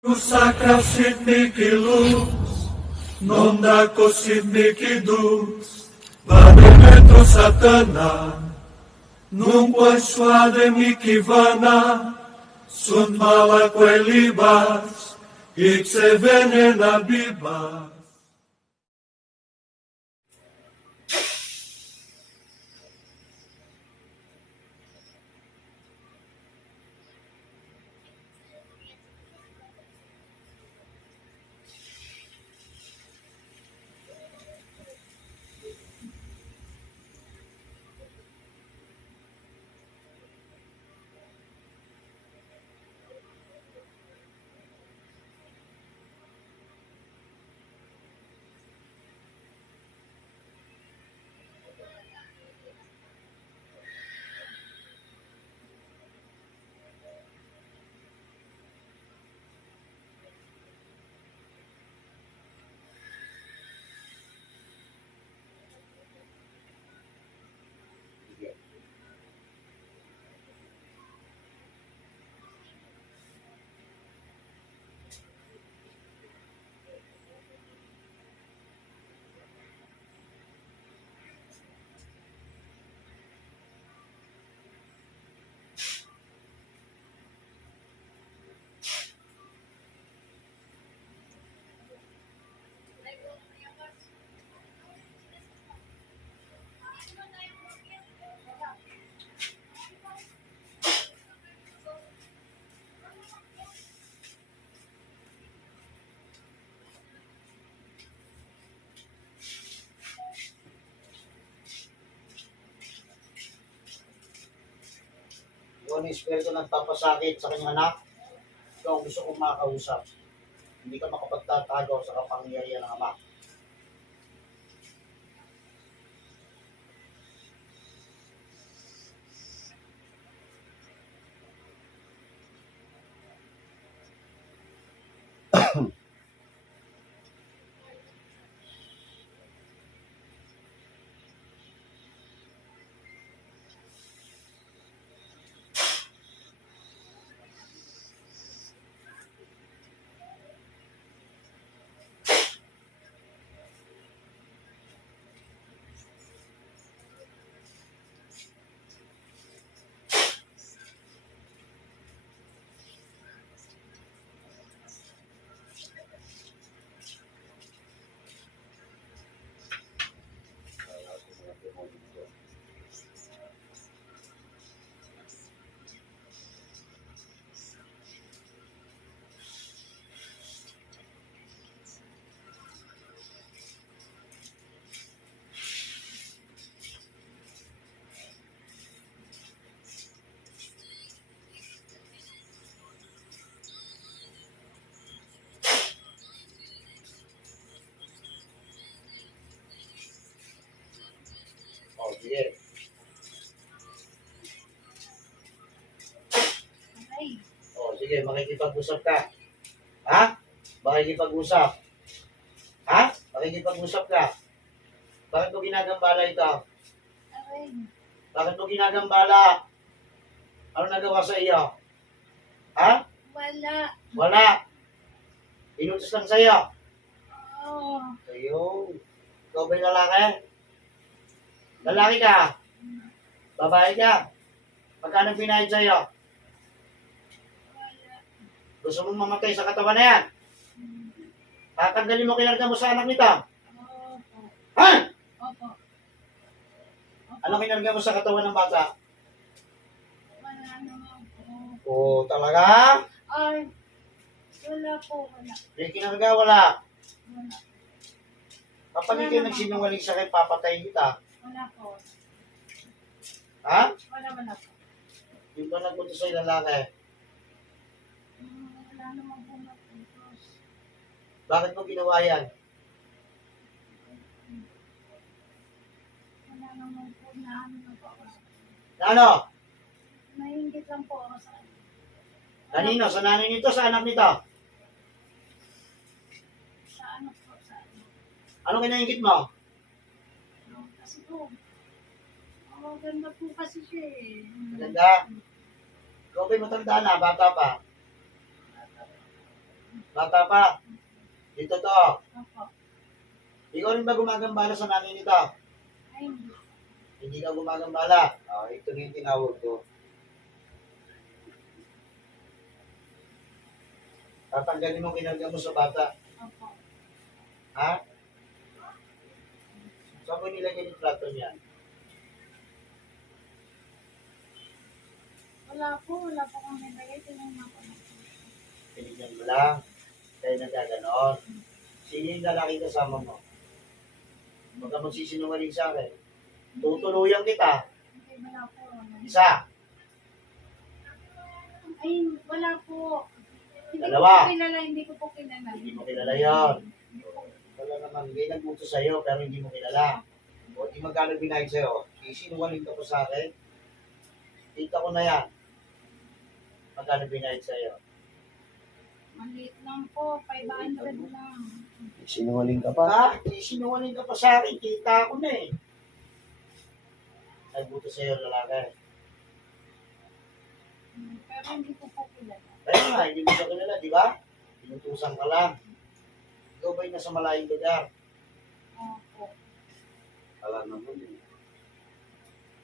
Sacra sit mihi lux, non daco sit mihi dux, vade petro satana, nunque suade mihi vana, sunt mala quelibas, ipse venena bibas. Yung espiritu nagpapasakit sa kanyang anak, ikaw ang gusto kong makausap. Hindi ka makapagtatago sa kapangyarihan ng Ama. O, sige. O, sige, makikipag-usap ka. Ha? Makikipag-usap. Ha? Makikipag-usap ka. Bakit mo ginagambala ito? Bakit mo ginagambala? Ano nagawa sa iyo? Ha? Wala. Wala. Inutos lang sa iyo. Oo. Ayun. Ikaw ba'y lalaki? Lalaki ka? Babae ka? Magkano binayad sa iyo? Wala. Gusto mong mamatay sa katawan na yan? Tatanggalin mo kinarga mo sa anak nito? Opo. Ha? Opo. Ano kinarga mo sa katawan ng bata? Wala naman po. Oo, talaga? Ay, wala po. Wala. Yung kinarga, wala. Wala. Kapag ikaw nagsinungaling sa akin, papatayin kita. Wala po. Ha? Wala po. Yung ba nagpunta sa'yo lalaki? Wala naman po naputos. Bakit mo ginawa yan? Wala naman po na ano na po ako. Na ano? Nainggit lang po ako sa kanya. Kanino? Sa nanay nito? Sa anak nito? Sa ano po, sa ano. Anong kinaingit mo? Kasi po, ganda po kasi siya eh. Maganda? Ikaw ba'y matanda na? Bata pa? Bata pa. Dito to. Opo. Ikaw rin ba gumagambala sa nanay nito? Ay, hindi. Hindi ka gumagambala. Ito na yung tinawag ko. Tatanggalin mo kinarga mo sa bata. Opo. Ha? Saan mo nilagay yung plato niyan? Wala po kang nilagay. Tinanong ako. Tinignan mo lang. Kaya nagkaganon. Sino yung lalaki kasama mo? Huwag ka magsisinungaling sa akin. Tutuluyan kita. Hindi, wala po. Isa. Ay, wala po. Hindi Dalawa. ko po kilala, hindi ko po kilala. Hindi mo kilala yun. Wala naman. May nagbuto sa'yo pero hindi mo kilala. O di magkano binayad sa'yo? Isinungaling ka pa sa akin. Kita ko na yan. Magkano binayad sa'yo? Maliit lang po, 500 lang. Sinungaling ka pa? Sinungaling ka pa sa akin. Kita ko na eh. Nagbuto sa'yo lalaki. Pero hindi ko po kilala. Kaya nga, hindi mo siya kilala, di ba? Pinutusan ka lang. Ikaw ba'y nasa malayong lugar? Opo. Alam naman eh.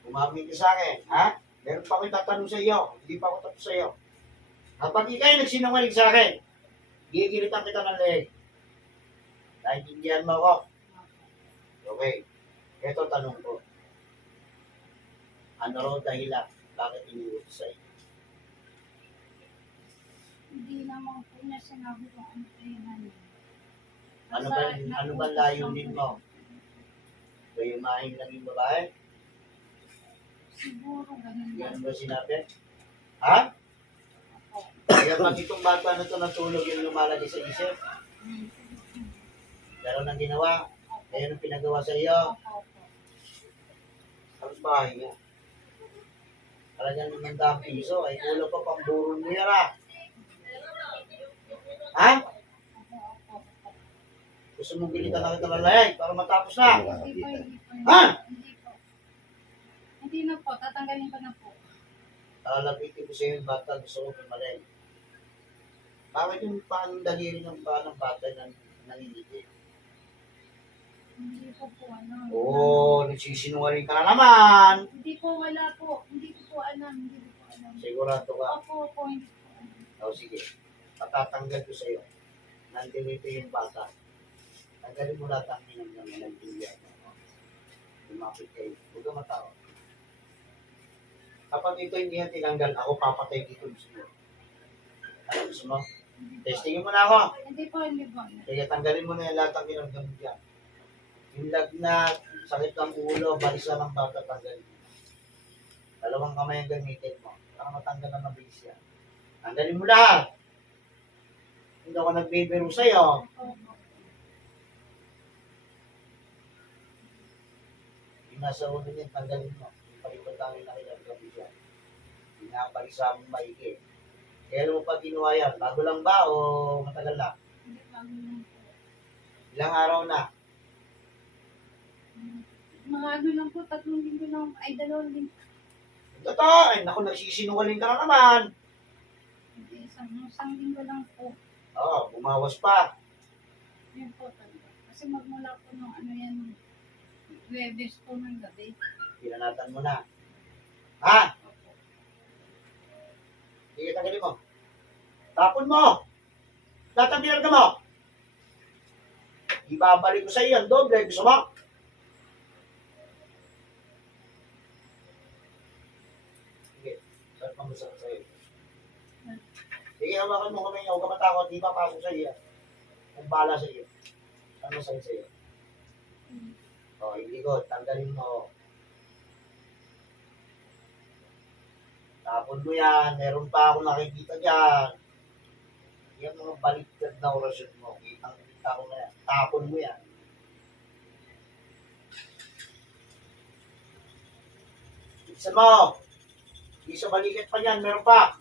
Umamin ka sa akin, ha? Meron pa akong tatanong sa iyo. Hindi pa ako tapos sa iyo. Kapag ikay nagsinungaling sa akin, gigilitan kita ng leeg. Naintindihan mo ako? Okay. Ito tanong ko. Ano raw dahilan? Bakit iniutos sa iyo? Hindi naman po niya sinabi kung ano kailan. Ano ba layunin mo? Bayumahin lang yung babae? Siguro ganun lang. Yan ba sinabi? Ha? Kaya pag itong bata na ito natulog yung lumalagi sa isip, gano'n ang ginawa, kaya ang pinagawa sa iyo, Opo. ang bahay niya. Talagang 500 piso, ay kulang pa pang burol mo yan ah. Ha? Gusto mong bilitan na kita ng layag para matapos na? Hindi po, hindi po. Ha? Hindi po. Hindi na po, tatanggalin ko na po. Lalapitin ko sa iyo yung bata, gusto ko pumalay. Bakit yung paanong daliri ng bata na nangingitin? Hindi po po ano. Oo, nagsisinungaling ka na naman. Hindi po, wala po. Hindi ko po alam. Hindi ko po alam. Sigurado ka. Opo, hindi ko po alam. Sige, patatanggal ko sa iyo. Nandito yung bata. Tanggalin mo lahat ang nagtindihan. Lumapit kayo. Huwag ka matawa. Kapag ito hindi na tinanggal, ako papatay dito gusto mo. Ano gusto mo? Testingin mo na ako. Hindi po, hindi po. Kaya tanggalin mo na yung lahat ang ginagam dyan. Yung lagnat, sakit ng ulo, balisa ng bata, tanggalin mo. Dalawang kamay ang gamitin mo. Para matanggal na mabilis yan. Tanggalin mo lahat. Hindi ako nagbibiro sa'yo. Opo. Yung nasa ulo niyan, tanggalin mo. Yung palipatangin na ginagam dyan. Pinapalisa mong maigi. Kaya mo pa ginawa yan? Bago lang ba o matagal na? Hindi po, ano po. Ilang araw na? Mga ano lang po, 3 linggo lang. Ay, 2 linggo. Totoo! Ay, naku, nagsisinungaling ka na naman. Hindi, isang linggo lang po. Bumawas pa. Yun po talaga. Kasi magmula po nung ano yan, Webes po ng gabi. Pinanatan mo na. Ha? Sige, tanggalin mo. Tapon mo! Lahat ang pinarga mo! Ibabalik ko sa iyo ang doble. Gusto mo? Sige, saan pa masakit sa iyo? Sige, hawakan mo kamay niya. Huwag ka matakot. Di pa pasok sa iyo. Ang bala sa iyo. Saan masakit sa iyo? Hindi ko. Tanggalin mo. Tapon mo yan. Meron pa ako nakikita dyan. Yan mga baliktad na orasyon mo. Kita ko na yan. Tapon mo yan. Isa mo. Isa balikat pa yan. Meron pa.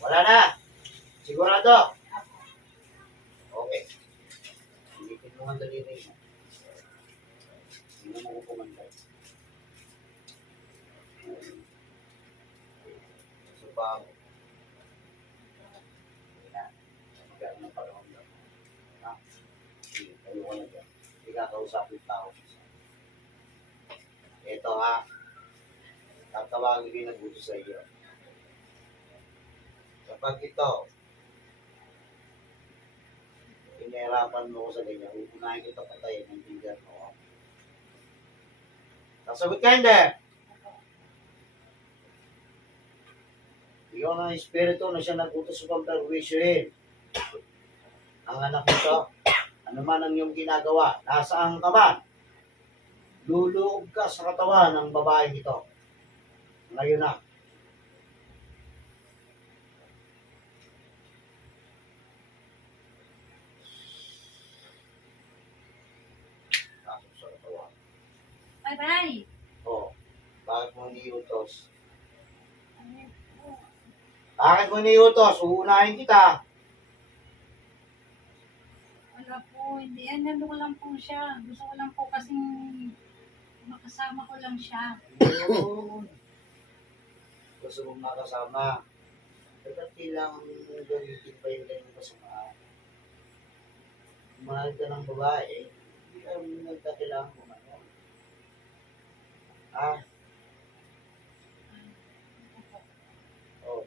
Wala na. Sigurado. Okay. Ilipin mo ang daliri mo. naman ko pumantay. So, bago. Yan. Magkaroon ng panahon lang. Ha? Sige, tayo ko na dyan. Hindi kakausapin tao. Ito ha. Tatawagin ko yung nagbuto sa iyo. Kapag ito, pinahirapan mo ko sa ganyan, upunahin kita patayin ng tinggan mo. Sasagot ka hindi? Ikaw ng espiritu na siya nag-utos upang perwisyohin. Ang anak nito, ano man ang iyong ginagawa, nasaan ka man, luluog ka sa katawan ng babae nito. Ngayon na. Pasok sa katawan. Aray! O, bakit mo niutos? Ano po? Bakit mo niutos? Uunahin kita. Wala po, hindi. Ano ko lang po siya. Gusto ko lang po kasing makasama ko lang siya. Yun. Gusto mong makasama. Eh, ba't kailangan mong gamitin pa yung ganyan kasamaan? Mahal ka ng babae, hindi ka nagkakailangan mo ano. Ah, oh.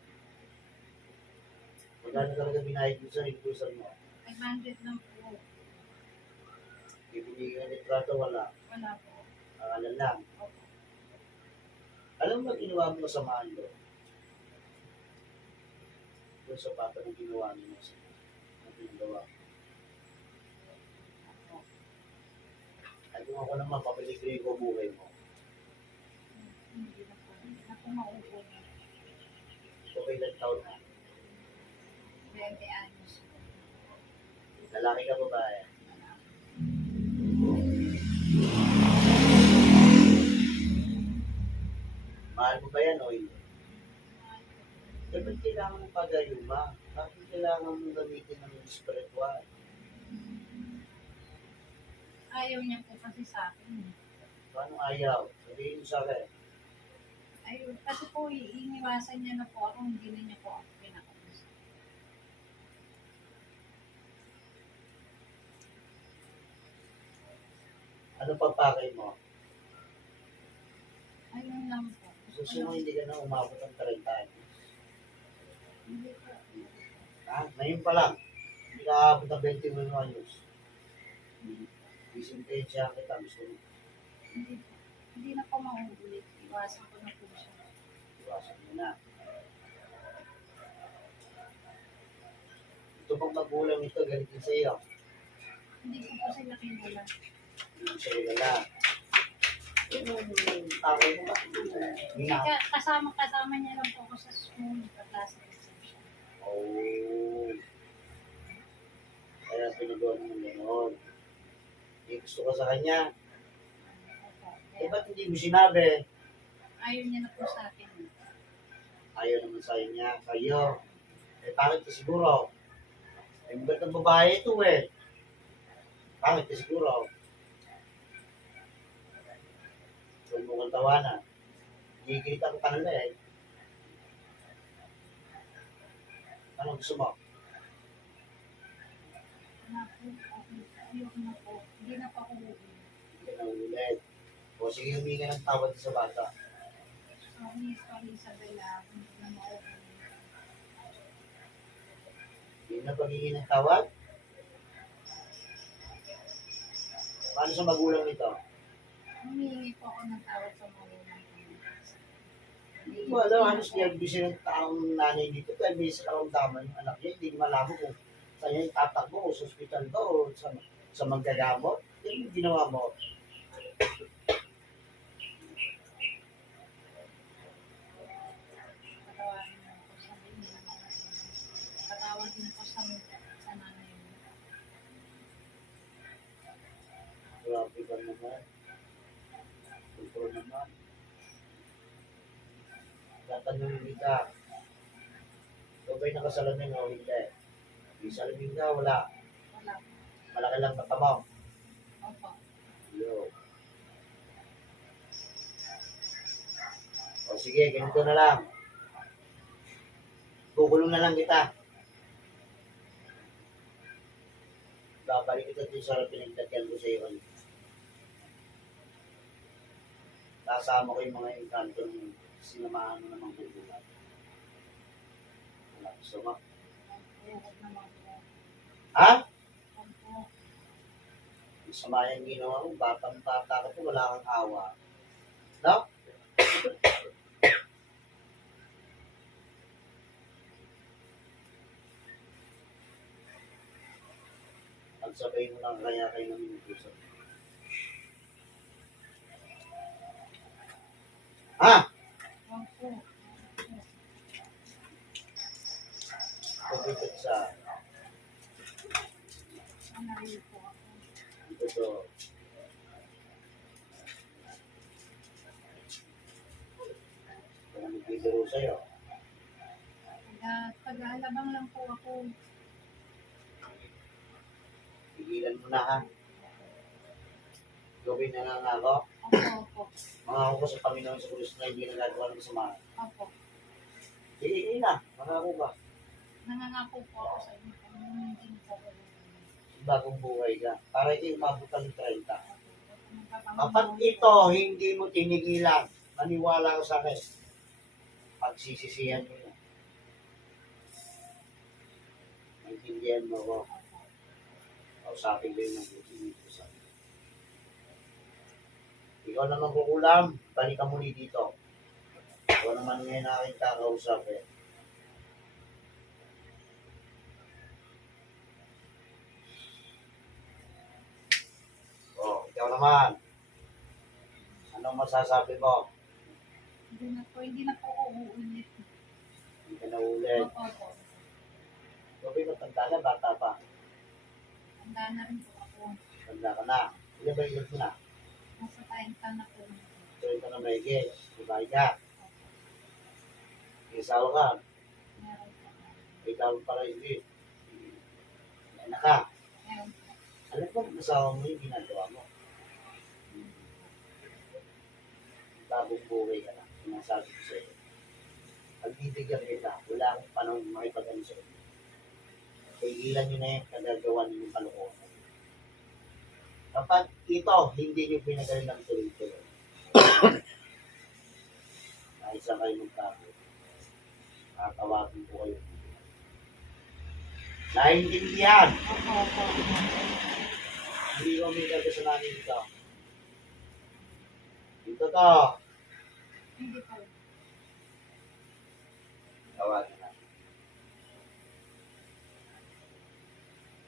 Magkano talaga binayad mo sa indusan mo? 500 lang po. Ibigay ka ng trato, wala. Wala po. Pangalan lang. Opo. Alam mo ba ginawa mo kasamaan doon? Doon sa pata ng ginawa niyo sa ang ginagawa. Ay kung ako naman, papiligrin ko buhay mo. Hindi na po. Hindi na po maupo na. So, kailan taon na? 20 anos. Lalaki ka babae. Mahal mo ba yan o hindi? Eh, ba't kailangan mong pagayuma? Bakit kailangan mong gamitin ng spiritual? Ayaw niya po kasi sa akin. Paano ayaw? Sabihin mo sa akin. Ayaw. Kasi po, iniwasan niya na po ako. Hindi na niya po ako pinakausap. Ano pagpakay mo? Ayun lang po. Gusto mo hindi ka na umabot ng 30 anos. Hindi po. Ha? Ngayon pa lang. Hindi ka aabot ng 21 anos. Disintensya kita. Gusto mo. Hindi po. Hindi na po mauulit. Iwasan ko na po siya. Iwasan mo na. Ito pang magulang ito, galit din sa iyo. Hindi ko po sila kilala. Hindi siya kilala. Yung tao mo ba? Hindi kasama niya lang po ako sa school. Kaklase ko siya. Oh. Kaya pinagawa mo ng gano'n. Hindi gusto ka sa kanya. Opo. Eh, Kaya ba't hindi mo sinabi? ayaw niya na po sa akin. Ayaw naman sa niya, sa'yo. Eh, pangit ka siguro. Eh, ba't ng babae ito eh? Pangit ka siguro. Huwag mo kong tawanan. Gigilita ko kanila eh. Anong gusto mo? Wala po. Ayoko na po. Hindi na po ako uulit. Hindi ka na ulit. O sige, humingi ka ng tawad sa bata. Sorry, Isabella. Hindi na mauulit. Hindi na pagiging ng tawad? Paano sa magulang nito? Humingi po ako ng tawad sa mga ulang. Hindi mo alam, halos nervous ng taong nanay dito. Kaya may sa karamdaman yung anak niya. Hindi malaman kung saan niya itatakbo o sa ospital ba o sa manggagamot. Yan yung ginawa mo. Patawarin mo ako sa hindi na mauulit. Patawad din po sa nanay mo. Grabe ka naman. Kontrol naman. Tatanungin kita. Ikaw ba'y nakasalamin o hindi? May salamin ka, wala. Wala po. Malaki lang mata mo. Opo. Yo. sige, ganito na lang. Kukulong na lang kita. Babalik kita dito sa pinagdagyan ko sa iyo. Kasama ko yung mga engkanto ng sinamahan mo namang kukulat. Wala gusto mo. Huwag naman po. Ha? Huwag po. Sama yung ginawa mo, batang-bata ka po, wala kang awa. No? Pagsabay mo lang kaya kayo ng minuto. Ha? Huwag po. Pagkikit sa Anahin po ako. ito. Kung nagbibiro sa'yo, Taga-alabang lang po ako. pigilan mo na ha. Gawin na nga ako. Opo. Mga ko sa Panginoon sa Kristo na hindi nagagawa ng masama. Opo. Sige na, mga ba? Nangangako po ako sa inyo. Hindi po ako. Bagong buhay ka. Para hindi umabot ng 30. Magpapamahal Kapag po. ito hindi mo tinigilan, maniwala ka sa akin, pagsisisihan mo na. Maintindihan mo ko. Kausapin ko yung mabuti dito sa akin. Ikaw naman kukulam, balik ka muli dito. Ikaw naman ngayon aking kakausap eh. Ikaw naman. Anong masasabi mo? Hindi na po ako uulit. Hindi ka na ulit. Opo. Sabi mo, tanda na, bata pa. Handa na rin po ako. Tanda ka na. Ilan ba ilot mo na? Nasa tayong na po. So, ito na may higit. Babae ka. May asawa ka. Meron po. Ikaw pala hindi. May anak ka. Meron po. Alam mo, kung asawa mo yung ginagawa mo. Bagong buhay ka na. Sinasabi ko sa iyo. Pagbibigyan kita, wala akong panahon makipag-ano sa iyo. Pigilan nyo na yung kagagawa ninyong kalokohan. Kapag ito, hindi nyo pinagaling ng tuloy-tuloy. Kahit saan kayo magkakot, tatawagin ko kayo. Naintindihan! Opo. Hindi ko may kasalanan dito. Dito to. Hindi po. Tawagin natin.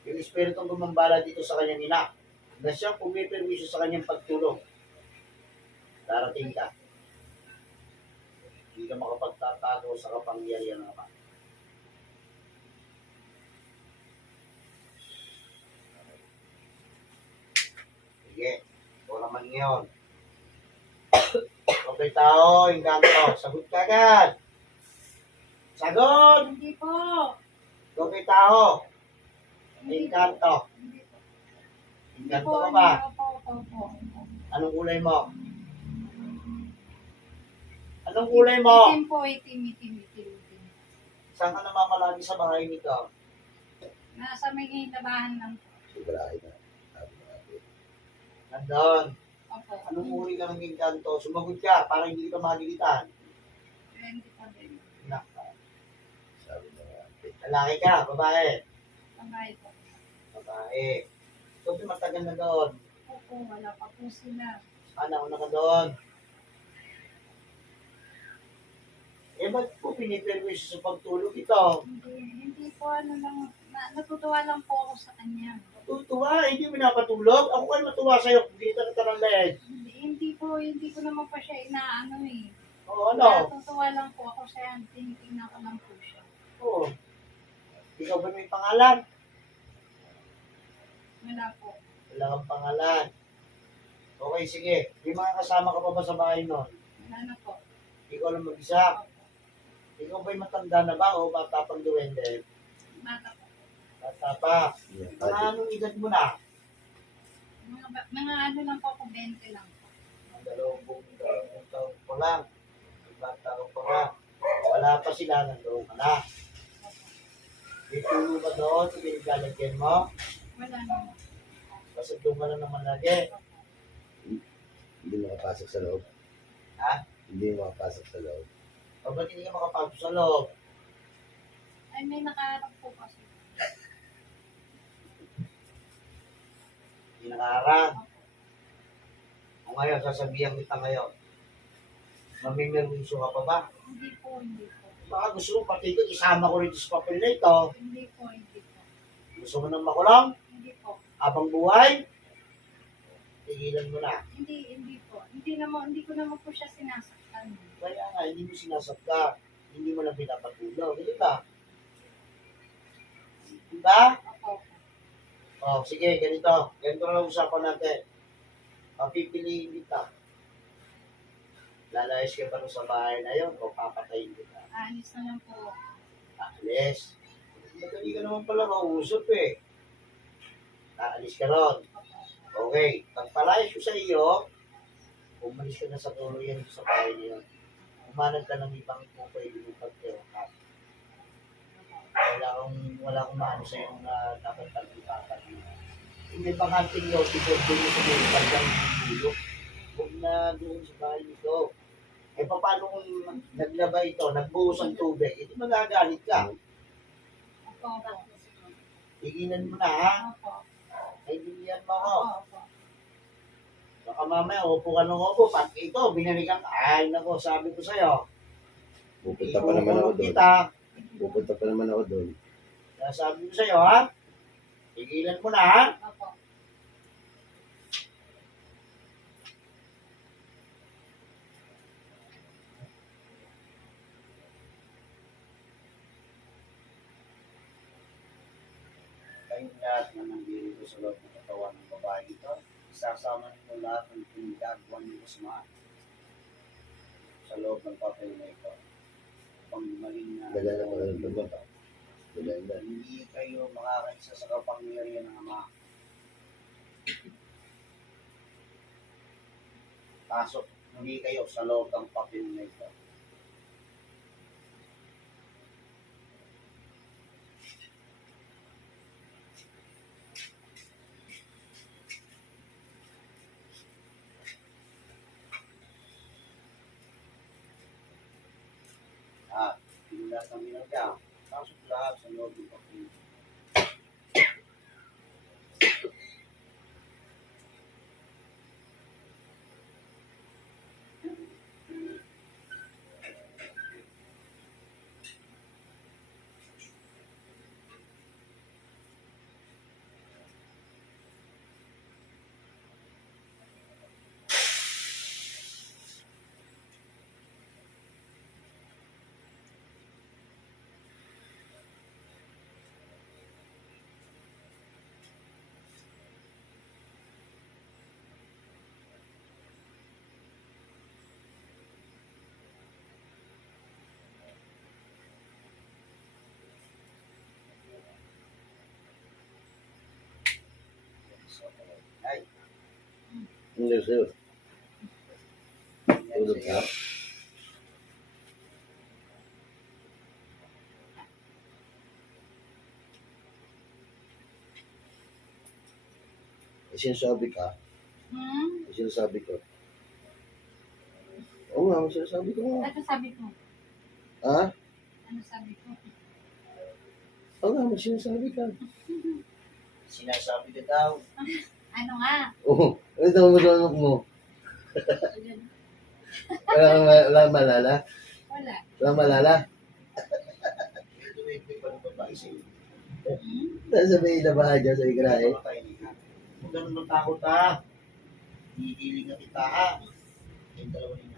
Yung espiritong gumambala dito sa kanyang ina, na siya pumiperwisyo sa kanyang pagtulong. Darating ka. Hindi ka makapagtatago sa kapangyarihan ng Ama. Sige, ito naman ngayon. Okay tao, engkanto. Sagot ka agad. Sagot! Hindi po. Okay tao. Hindi po. Engkanto. Hindi po. Engkanto ka ba? Opo. Anong kulay mo? Anong kulay mo? Itim po, itim. Saan ka namamalagi sa bahay nito? Nasa may labahan lang po. Sigurahin na. Sabi na natin. Nandun. Opo. Anong uri ka ng engkanto? Sumagot ka para hindi ka magilitan. Hindi po din. Sabi na natin. Lalaki ka, babae. Babae po. Babae. So, matagal na doon. Opo, wala pa po sila. Una ka doon. Eh, ba't po piniperwisyo sa pagtulog ito? Hindi po natutuwa lang po ako sa kanya. Tutuwa, hindi mo napatulog. Ako kayo matuwa sa'yo. Hindi ka ng leeg. Hindi ko naman pa siya inaano eh. Oo, ano? Natutuwa lang po ako siya. Tinitingnan ko lang po siya. Oo. Ikaw ba may pangalan? Wala po. Wala kang pangalan. Okay, sige. May mga kasama ka pa ba sa bahay nun? Wala na po. Ikaw lang mag-isa. Opo. Ikaw ba'y matanda na ba o bata pang duwende? Bata po. Bata pa. Yan, Mga anong edad mo na? Mga ano lang po ako, 20 lang po. Ang dalawang taon ko lang. Bata pa sila, nandoon ka na. May tulo ka doon, pinaglalagyan mo. Wala naman. Basta doon ka na naman lagi. Hindi makapasok sa loob. Ha? Hindi makapasok sa loob. O ba't hindi ka makapasok sa loob? Ay, may nakaharap po kasi. Hindi nakaharap. O ngayon, sasabihan kita ngayon. Mamimerwiso ka pa ba? Hindi po, hindi po. Baka gusto mo pati ito, isama ko rin sa papel na ito. Hindi po, hindi po. Gusto mo nang makulong? Hindi po. Habang buhay? Tigilan mo na. Hindi po. Hindi ko naman po siya sinasaktan. Kaya nga, hindi mo sinasabka. Hindi mo lang pinapatulog. Hindi ba? Diba? Opo. O, sige, ganito. Ganito na usapan natin. Papipiliin kita. Lalayas ka ba rin sa bahay na yun o papatayin kita? Aalis na lang po. Aalis. Madali ka naman pala mausap eh. Aalis ka ron. Okay. Pagpalayas ko sa iyo, umalis ka na sa tuluyan sa bahay na yun. Umanag ka ng ibang po pwede mong pagtiwakat. Wala akong maano sa iyo na dapat pagtiwakat. Hindi pa kanting yun, siguro doon mo sa mga pagkang tulog. Huwag na doon sa bahay nito. Eh, paano kung naglaba ito, nagbuhos ang tubig, ito magagalit ka. Opo. Tigilan mo na, ha? Opo. Kaibigan mo ako. Opo. Baka mamaya, upo ka ng upo. Pag ito, binalikan ka. Ay, nako, sabi ko sa'yo. Pupunta pa naman ako doon. Kita. Pupunta pa naman ako doon. Kaya sabi ko sa'yo, ha? Tigilan mo na, ha? Opo. Kayong lahat na nandito sa loob ng katawan ng babae ito, isasama nito lahat ng pinagagawa ng kasama sa loob ng papel na ito. Pang maling na Dala mo lang doon ba? Dala. hindi kayo makakaisa sa kapangyarihan ng Ama. Pasok muli kayo sa loob ng papel na ito. At yung lahat ng minagya, pasok lahat sa loob ng papel. Ay, Hindi sir. yan Tulog sa'yo. ka. Sinasabi ka. Sinasabi ko. Oo nga, sinasabi ko nga. Ano sabi ko? Ha? Ano sabi ko? Oo nga, sinasabi ka. Sinasabi ka daw. Ano nga? Oo. Ano ito mo sa anak mo? Wala malala? Wala. Wala malala? Ito may pa ng babae sa'yo. Nasa may labahan dyan sa igrahe. Huwag ka naman takot ha. Hihiling na kita ha. Yung dalawa ni